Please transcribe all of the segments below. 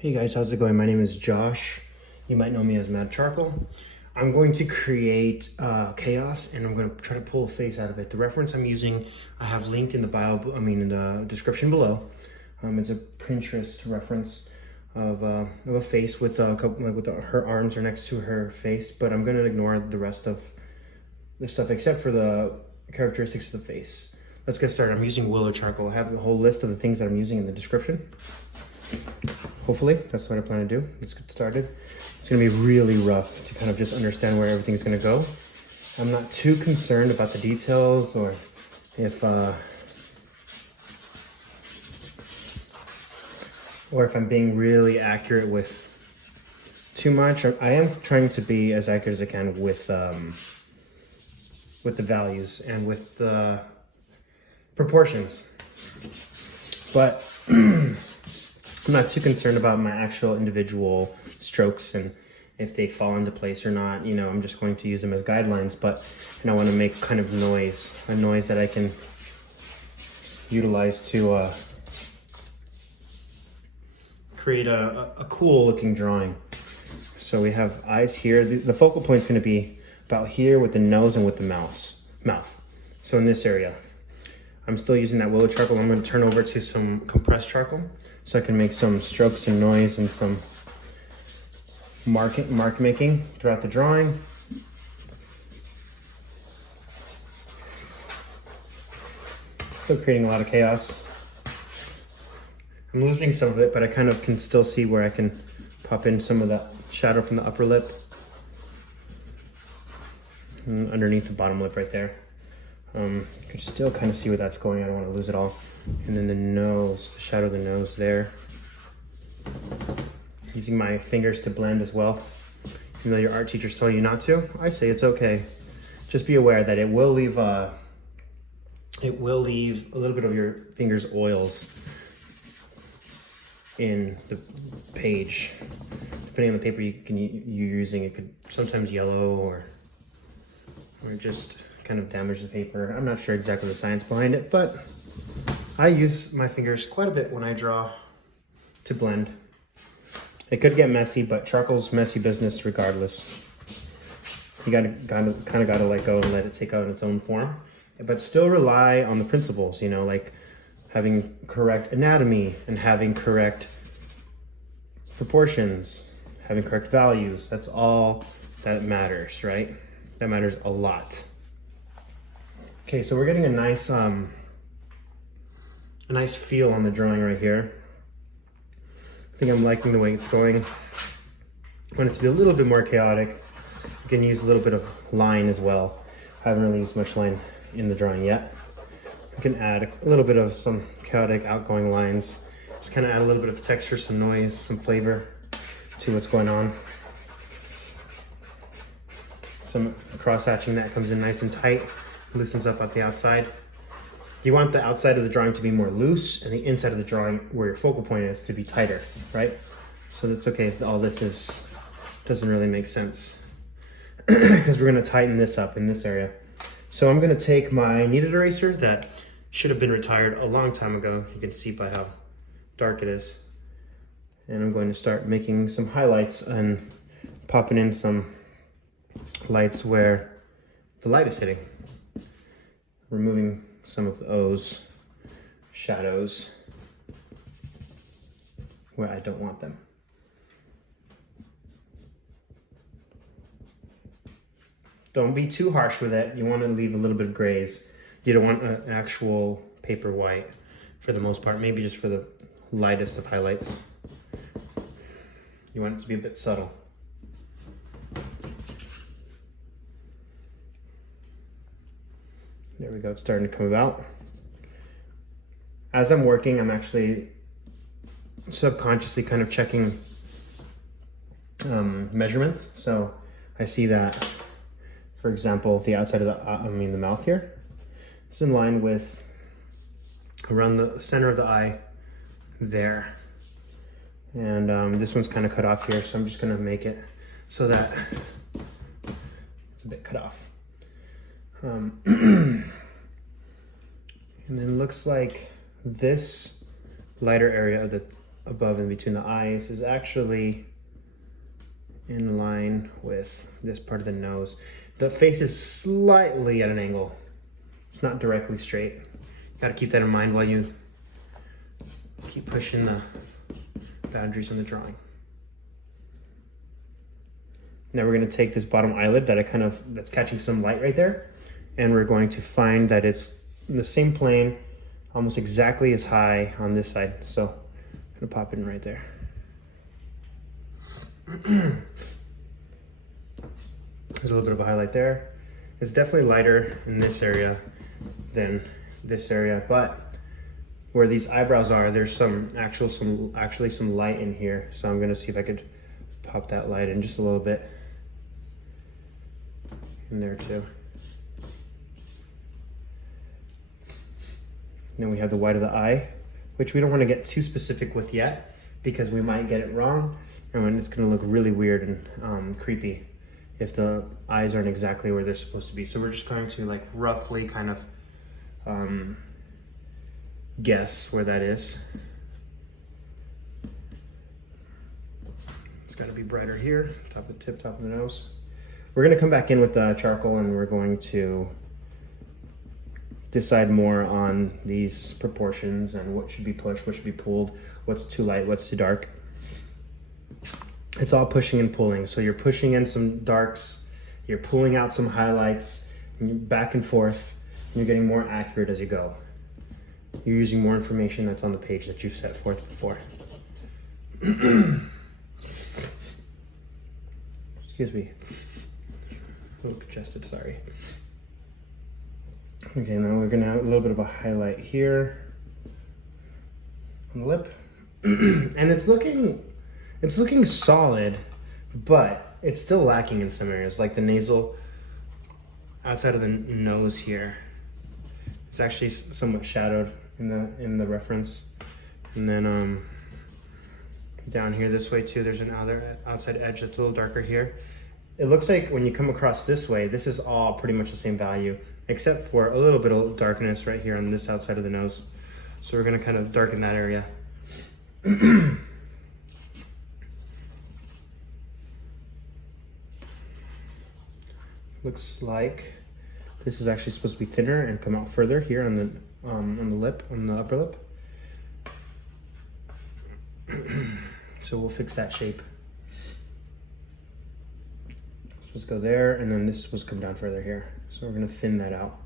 Hey guys, how's it going? My name is Josh. You might know me as Mad Charcoal. I'm going to create chaos, and I'm going to try to pull a face out of it. The reference I'm using, I have linked in the in the description below. It's a Pinterest reference of a face with a couple, her arms are next to her face, but I'm going to ignore the rest of the stuff except for the characteristics of the face. Let's get started. I'm using Willow charcoal. I have the whole list of the things that I'm using in the description. Hopefully, that's what I plan to do. Let's get started. It's gonna be really rough to kind of just understand where everything's gonna go. I'm not too concerned about the details or if I'm being really accurate with too much. I am trying to be as accurate as I can with the values and with the proportions, but I'm not too concerned about my actual individual strokes and if they fall into place or not. You know, I'm just going to use them as guidelines, but I want to make kind of a noise that I can utilize to create a cool looking drawing. So we have eyes here. The focal point is going to be about here with the nose and with the mouth. So in this area. I'm still using that Willow charcoal. I'm going to turn over to some compressed charcoal so I can make some strokes and noise and some mark making throughout the drawing. Still creating a lot of chaos. I'm losing some of it, but I kind of can still see where I can pop in some of that shadow from the upper lip and underneath the bottom lip right there. You can still kind of see where that's going. I don't want to lose it all. And then the nose, the shadow of the nose there. Using my fingers to blend as well. Even though your art teachers told you not to, I say it's okay. Just be aware that it will leave a little bit of your fingers' oils in the page. Depending on the paper you're using, it could sometimes yellow or just kind of damage the paper. I'm not sure exactly the science behind it, but I use my fingers quite a bit when I draw to blend. It could get messy, but charcoal's messy business regardless. You kind of gotta let go and let it take out its own form, but still rely on the principles, you know, like having correct anatomy and having correct proportions, having correct values. That's all that matters, right? That matters a lot. Okay, so we're getting a nice feel on the drawing right here. I think I'm liking the way it's going. I want it to be a little bit more chaotic. You can use a little bit of line as well. I haven't really used much line in the drawing yet. You can add a little bit of some chaotic outgoing lines. Just kind of add a little bit of texture, some noise, some flavor to what's going on. Some cross-hatching that comes in nice and tight. Loosens up at the outside. You want the outside of the drawing to be more loose and the inside of the drawing where your focal point is to be tighter, right? So that's okay if all this doesn't really make sense because we're gonna tighten this up in this area. So I'm gonna take my kneaded eraser that should have been retired a long time ago. You can see by how dark it is. And I'm going to start making some highlights and popping in some lights where the light is hitting. Removing some of those shadows where I don't want them. Don't be too harsh with it. You want to leave a little bit of grays. You don't want an actual paper white for the most part, maybe just for the lightest of highlights. You want it to be a bit subtle. There we go, it's starting to come about. As I'm working, I'm actually subconsciously kind of checking measurements. So I see that, for example, the outside of the mouth here is in line with around the center of the eye there. And this one's kind of cut off here, so I'm just gonna make it so that it's a bit cut off. And then looks like this lighter area above and between the eyes is actually in line with this part of the nose. The face is slightly at an angle. It's not directly straight. Gotta keep that in mind while you keep pushing the boundaries in the drawing. Now we're gonna take this bottom eyelid that's catching some light right there, and we're going to find that it's in the same plane, almost exactly as high on this side. So I'm gonna pop it in right there. There's a little bit of a highlight there. It's definitely lighter in this area than this area, but where these eyebrows are, there's actually some light in here. So I'm gonna see if I could pop that light in just a little bit in there too. And then we have the white of the eye, which we don't want to get too specific with yet because we might get it wrong, and when it's going to look really weird and creepy if the eyes aren't exactly where they're supposed to be. So we're just going to like roughly kind of guess where that is. It's got to be brighter here, top of the nose. We're going to come back in with the charcoal and we're going to decide more on these proportions and what should be pushed, what should be pulled, what's too light, what's too dark. It's all pushing and pulling. So you're pushing in some darks, you're pulling out some highlights, and you're back and forth, and you're getting more accurate as you go. You're using more information that's on the page that you've set forth before. Excuse me. A little congested, sorry. Okay, now we're gonna have a little bit of a highlight here on the lip. And it's looking solid, but it's still lacking in some areas, like the nasal, outside of the nose here. It's actually somewhat shadowed in the reference. And then down here this way too, there's an outside edge that's a little darker here. It looks like when you come across this way, this is all pretty much the same value, except for a little bit of darkness right here on this outside of the nose. So we're gonna kind of darken that area. Looks like this is actually supposed to be thinner and come out further here on the lip, on the upper lip. So we'll fix that shape. Let's go there, and then this is supposed to come down further here. So we're gonna thin that out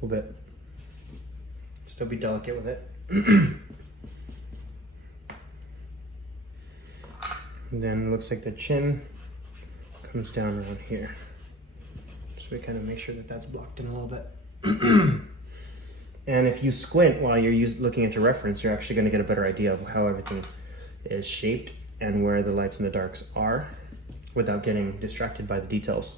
a little bit. Still be delicate with it. And then it looks like the chin comes down around here. So we kind of make sure that that's blocked in a little bit. And if you squint while you're looking at your reference, you're actually gonna get a better idea of how everything is shaped and where the lights and the darks are without getting distracted by the details.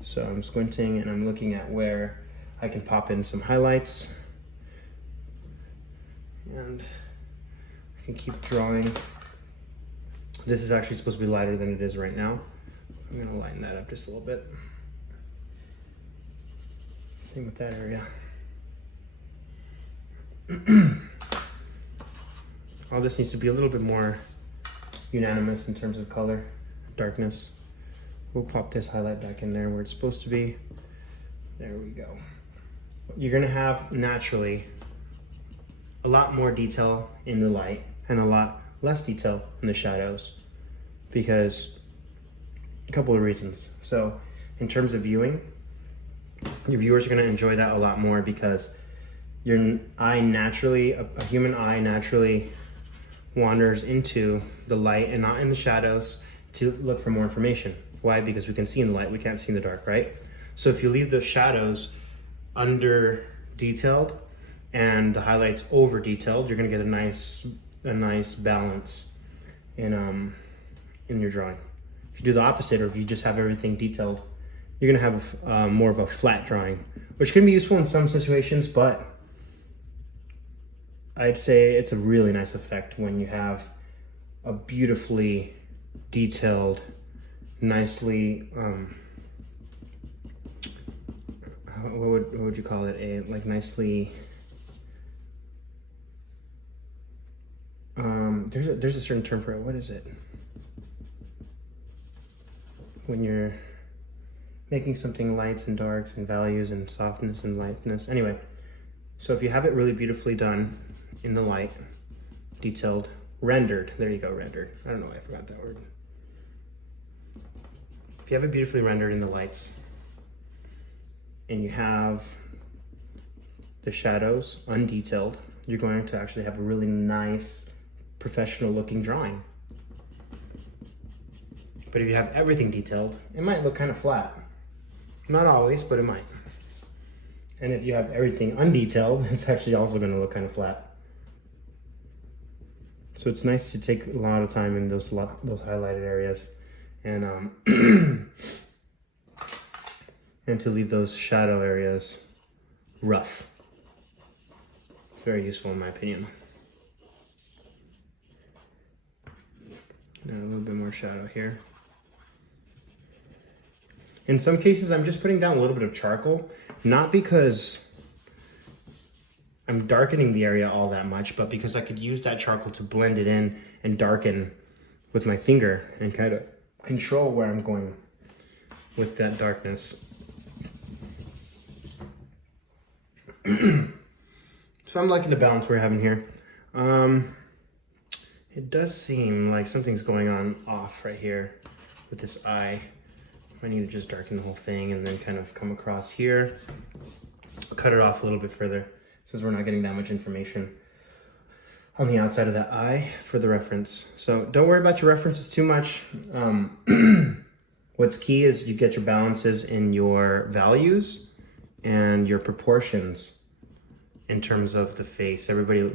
So I'm squinting and I'm looking at where I can pop in some highlights. And I can keep drawing. This is actually supposed to be lighter than it is right now. I'm gonna lighten that up just a little bit. Same with that area. All this needs to be a little bit more unanimous in terms of color, darkness. We'll pop this highlight back in there where it's supposed to be. There we go. You're gonna have naturally a lot more detail in the light and a lot less detail in the shadows because a couple of reasons. So in terms of viewing, your viewers are gonna enjoy that a lot more because your eye naturally, a human eye naturally wanders into the light and not in the shadows to look for more information. Why? Because we can see in the light, we can't see in the dark, right? So if you leave the shadows under detailed and the highlights over detailed, you're gonna get a nice balance in your drawing. If you do the opposite, or if you just have everything detailed, you're gonna have more of a flat drawing, which can be useful in some situations, but I'd say it's a really nice effect when you have a beautifully detailed, nicely, what would you call it? Nicely there's a certain term for it. What is it? When you're making something lights and darks and values and softness and lightness. Anyway, so if you have it really beautifully done in the light, detailed, rendered, there you go, rendered. I don't know why I forgot that word. If you have it beautifully rendered in the lights and you have the shadows undetailed, you're going to actually have a really nice, professional looking drawing. But if you have everything detailed, it might look kind of flat. Not always, but it might. And if you have everything undetailed, it's actually also going to look kind of flat. So it's nice to take a lot of time in those highlighted areas and and to leave those shadow areas rough. It's very useful in my opinion. And a little bit more shadow here. In some cases, I'm just putting down a little bit of charcoal, not because I'm darkening the area all that much, but because I could use that charcoal to blend it in and darken with my finger and kind of control where I'm going with that darkness. So I'm liking the balance we're having here. It does seem like something's going on off right here with this eye. I need to just darken the whole thing and then kind of come across here. Cut it off a little bit further since we're not getting that much information on the outside of that eye for the reference. So don't worry about your references too much. What's key is you get your balances in your values and your proportions in terms of the face. Everybody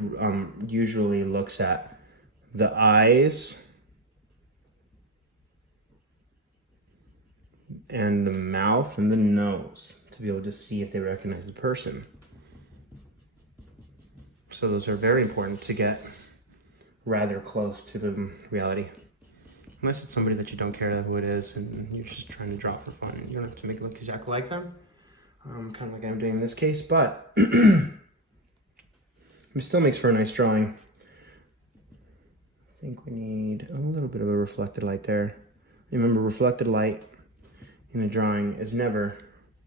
usually looks at the eyes and the mouth and the nose to be able to see if they recognize the person. So those are very important to get rather close to the reality. Unless it's somebody that you don't care who it is and you're just trying to draw for fun and you don't have to make it look exactly like them. Kind of like I'm doing in this case, but it still makes for a nice drawing. I think we need a little bit of a reflected light there. Remember, reflected light in a drawing is never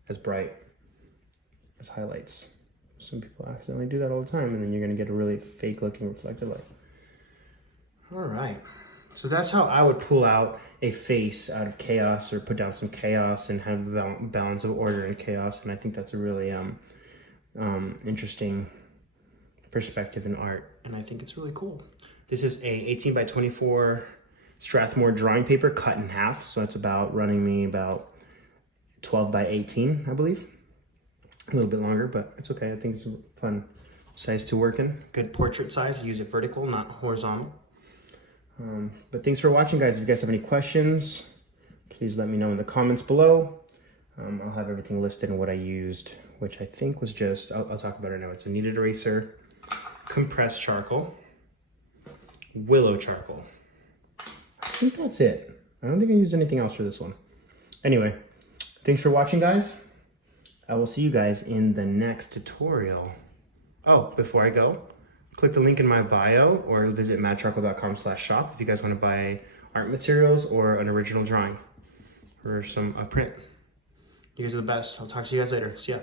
as bright as highlights. Some people accidentally do that all the time, and then you're gonna get a really fake looking reflected light. All right, so that's how I would pull out a face out of chaos, or put down some chaos and have the balance of order and chaos. And I think that's a really interesting perspective in art, and I think it's really cool. This is a 18 by 24 Strathmore drawing paper cut in half, so it's about running me about 12 by 18, I believe. A little bit longer, but it's okay. I think it's a fun size to work in. Good portrait size. Use it vertical, not horizontal. But thanks for watching, guys. If you guys have any questions, please let me know in the comments below. I'll have everything listed and what I used, which I think was just, I'll talk about it now. It's a kneaded eraser, compressed charcoal, Willow charcoal. I think that's it. I don't think I used anything else for this one. Anyway, thanks for watching, guys. I will see you guys in the next tutorial. Oh, before I go, click the link in my bio or visit madcharcoal.com/shop if you guys want to buy art materials or an original drawing or a print. You guys are the best. I'll talk to you guys later. See ya.